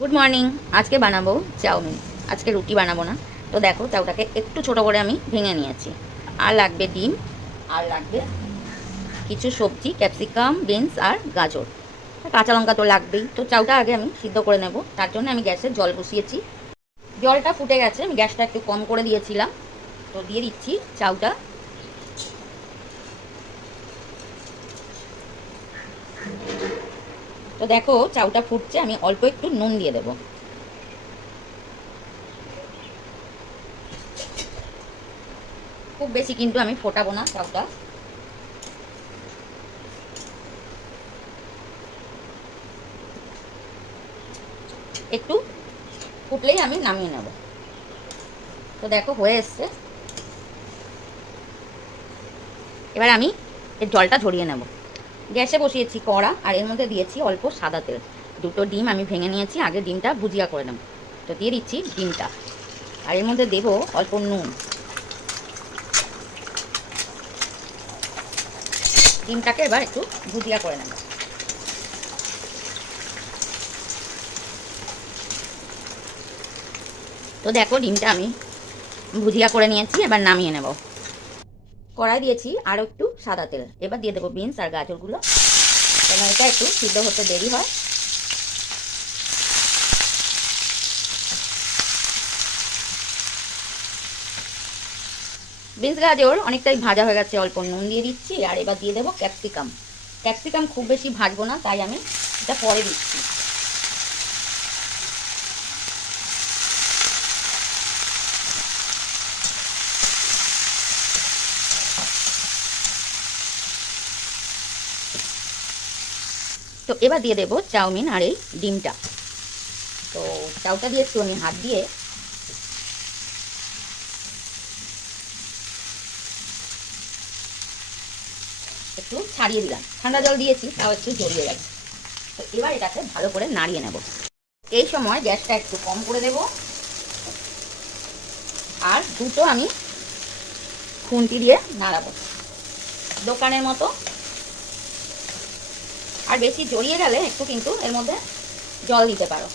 Good morning. আজকে বানাবো chowmein. আজকে রুটি বানাবো না। তো দেখো, চাউটাকে একটু ছোট করে আমি ভেঙে নিয়েছি। আর লাগবে ডিম, আর লাগবে কিছু সবজি, ক্যাপসিকাম, বিনস আর গাজর। কাঁচা লঙ্কা তো লাগবেই। তো চাউটা আগে আমি সিদ্ধ করে নেব। তার জন্য আমি গ্যাসে জল বসিয়েছি। জলটা ফুটে গেছে, আমি গ্যাসটা একটু কম করে দিয়েছিলাম। তো দিয়ে দিচ্ছি চাউটা। তো দেখো, চাউটা ফুটছে, আমি অল্প একটু নুন দিয়ে দেবো। খুব বেশি কিন্তু আমি ফোটাবো না চাউটা। একটু ফুটলেই আমি নামিয়ে নেব। তো দেখো হয়ে এসছে। এবার আমি এর জলটা ঝরিয়ে নেব। গ্যাসে বসিয়েছি কড়া, আর এর মধ্যে দিয়েছি অল্প সাদা তেল। দুটো ডিম আমি ভেঙে নিয়েছি, আগে ডিমটা ভুজিয়া করে নেব। তো দিয়ে দিচ্ছি ডিমটা, আর এর মধ্যে দেবো অল্প নুন। ডিমটাকে এবার একটু ভুজিয়া করে নেব। তো দেখো, ডিমটা আমি ভুজিয়া করে নিয়েছি, এবার নামিয়ে নেব। কড়াই দিয়েছি আরও একটু সাদা তেল। এবার দিয়ে দেবো বিনস আর গাজরগুলো, যেন এটা একটু সিদ্ধ হতে দেরি হয়। বিনস গাজর অনেকটাই ভাজা হয়ে গেছে, অল্প নুন দিয়ে দিচ্ছি। আর এবার দিয়ে দেবো ক্যাপসিকাম। ক্যাপসিকাম খুব বেশি ভাজবো না, তাই আমি এটা পরে দিচ্ছি। তো এবার দিয়ে দেবো চাউমিন আর এই ডিমটা। তো চাউটা দিয়েছি আমি হাত দিয়ে। একটু ছাড়িয়ে দিলাম, ঠান্ডা জল দিয়েছি, তাও একটু জড়িয়ে গেছে। তো এবার এটাকে ভালো করে নাড়িয়ে নেব। এই সময় গ্যাসটা একটু কম করে দেব। আর দুটো আমি খুন্তি দিয়ে নাড়াবো, দোকানের মতো। আর বেশি জড়িয়ে গেলে একটু কিন্তু এর মধ্যে জল দিতে পারো।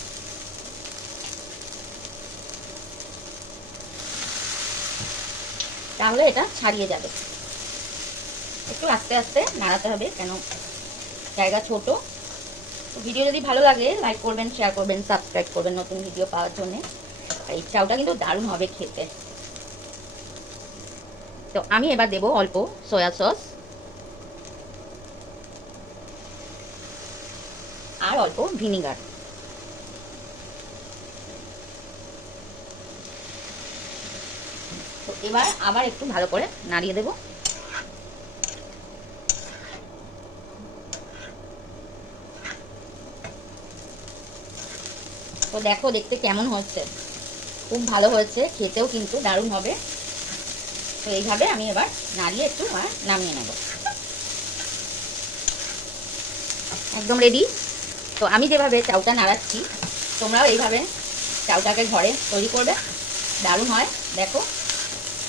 তাহলে এটা ছাড়িয়ে যাবে। একটু আস্তে আস্তে নাড়াতে হবে, কেন জায়গা ছোট। তো ভিডিও যদি ভালো লাগে লাইক করবেন, শেয়ার করবেন, সাবস্ক্রাইব করবেন নতুন ভিডিও পাওয়ার জন্য। আর এই চাউটা কিন্তু দারুণ হবে খেতে। তো আমি এবার দেবো অল্প সয়া সস আর অল্প ভিনিগার। তো এবার আবার একটু ভালো করে নাড়িয়ে দেবো। তো দেখো দেখতে কেমন হচ্ছে, খুব ভালো হয়েছে, খেতেও কিন্তু দারুণ হবে। তো এইভাবে আমি এবার নাড়িয়ে একটু আর নামিয়ে নেব। একদম রেডি। তো আমি যেভাবে চাউটা নাড়াচ্ছি, তোমরাও এইভাবে চাউটাকে ঘরে তৈরি করবে, দারুণ হয়। দেখো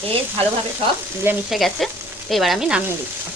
বেশ ভালোভাবে সব মিলেমিশে গেছে। তো এবার আমি নামিয়ে দিচ্ছি।